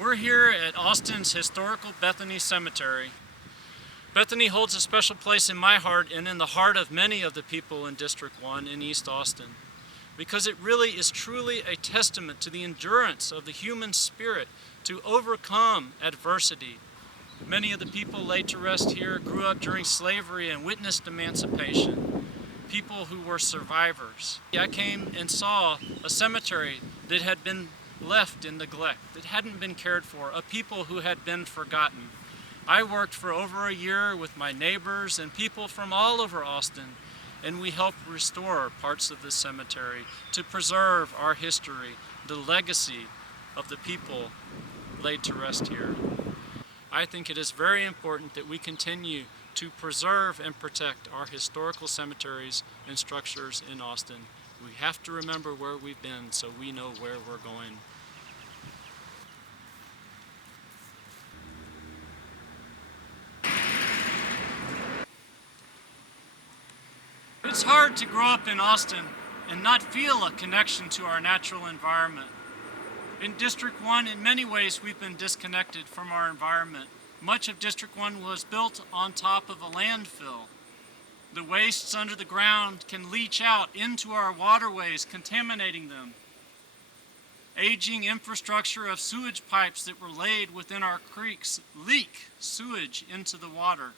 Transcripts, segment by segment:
We're here at Austin's historical Bethany Cemetery. Bethany holds a special place in my heart and in the heart of many of the people in District 1 in East Austin, because it really is truly a testament to the endurance of the human spirit to overcome adversity. Many of the people laid to rest here grew up during slavery and witnessed emancipation, people who were survivors. I came and saw a cemetery that had been left in neglect, that hadn't been cared for, a people who had been forgotten. I worked for over a year with my neighbors and people from all over Austin, and we helped restore parts of this cemetery to preserve our history, the legacy of the people laid to rest here. I think it is very important that we continue to preserve and protect our historical cemeteries and structures in Austin. We have to remember where we've been so we know where we're going. It's hard to grow up in Austin and not feel a connection to our natural environment. In District 1, in many ways, we've been disconnected from our environment. Much of District 1 was built on top of a landfill. The wastes under the ground can leach out into our waterways, contaminating them. Aging infrastructure of sewage pipes that were laid within our creeks leak sewage into the water.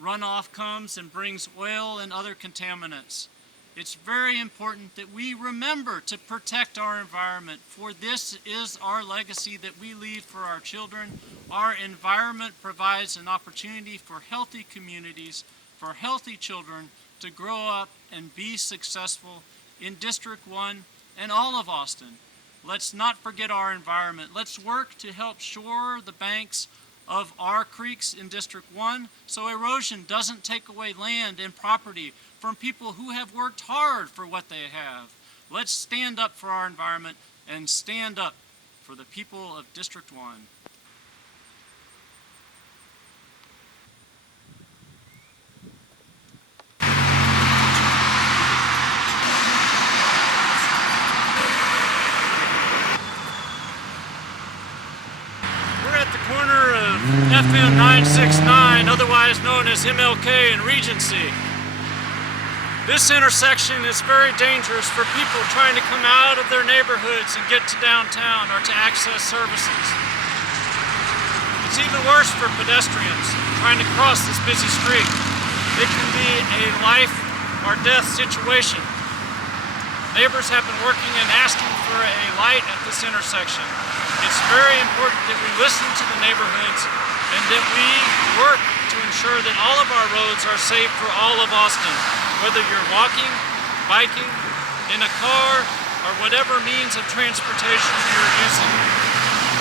Runoff comes and brings oil and other contaminants. It's very important that we remember to protect our environment, for this is our legacy that we leave for our children. Our environment provides an opportunity for healthy communities, for healthy children to grow up and be successful in District 1 and all of Austin. Let's not forget our environment. Let's work to help shore the banks of our creeks in District 1 so erosion doesn't take away land and property from people who have worked hard for what they have. Let's stand up for our environment and stand up for the people of District 1. Corner of FM 969, otherwise known as MLK and Regency. This intersection is very dangerous for people trying to come out of their neighborhoods and get to downtown or to access services. It's even worse for pedestrians trying to cross this busy street. It can be a life or death situation. Neighbors have been working and asking for a light at this intersection. It's very important that we listen to the neighborhoods and that we work to ensure that all of our roads are safe for all of Austin, whether you're walking, biking, in a car, or whatever means of transportation you're using.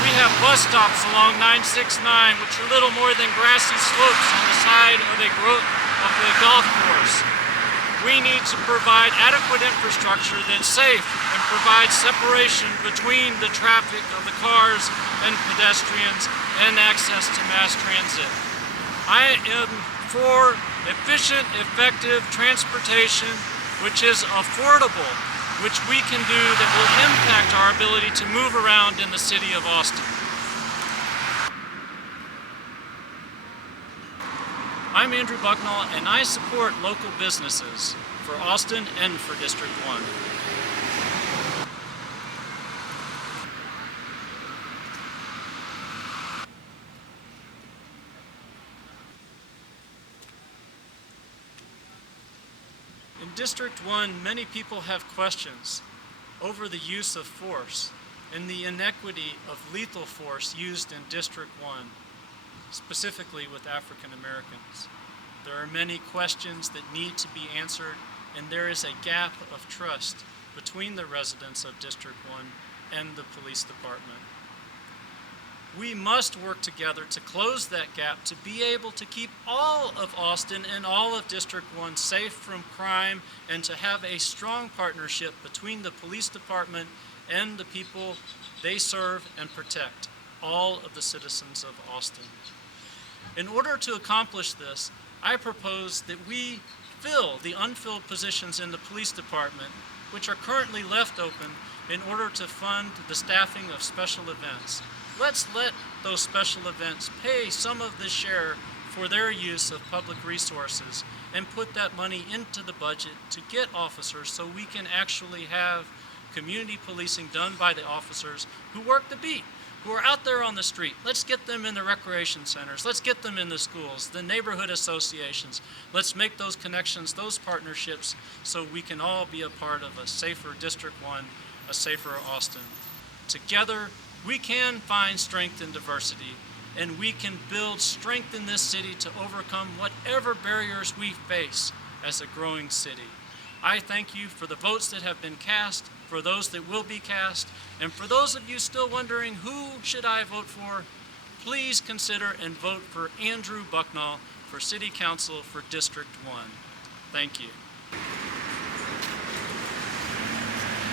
We have bus stops along 969, which are little more than grassy slopes on the side of a golf course. We need to provide adequate infrastructure that's safe and provides separation between the traffic of the cars and pedestrians and access to mass transit. I am for efficient, effective transportation which is affordable, which we can do that will impact our ability to move around in the city of Austin. I'm Andrew Bucknall, and I support local businesses for Austin and for District 1. In District 1, many people have questions over the use of force and the inequity of lethal force used in District 1. Specifically with African Americans. There are many questions that need to be answered, and there is a gap of trust between the residents of District 1 and the police department. We must work together to close that gap to be able to keep all of Austin and all of District 1 safe from crime and to have a strong partnership between the police department and the people they serve and protect, all of the citizens of Austin. In order to accomplish this, I propose that we fill the unfilled positions in the police department, which are currently left open, in order to fund the staffing of special events. Let's let those special events pay some of the share for their use of public resources and put that money into the budget to get officers so we can actually have community policing done by the officers who work the beat, who are out there on the street. Let's get them in the recreation centers. Let's get them in the schools, the neighborhood associations. Let's make those connections, those partnerships, so we can all be a part of a safer District 1, a safer Austin. Together, we can find strength in diversity, and we can build strength in this city to overcome whatever barriers we face as a growing city. I thank you for the votes that have been cast, for those that will be cast, and for those of you still wondering who should I vote for, please consider and vote for Andrew Bucknall for City Council for District 1. Thank you.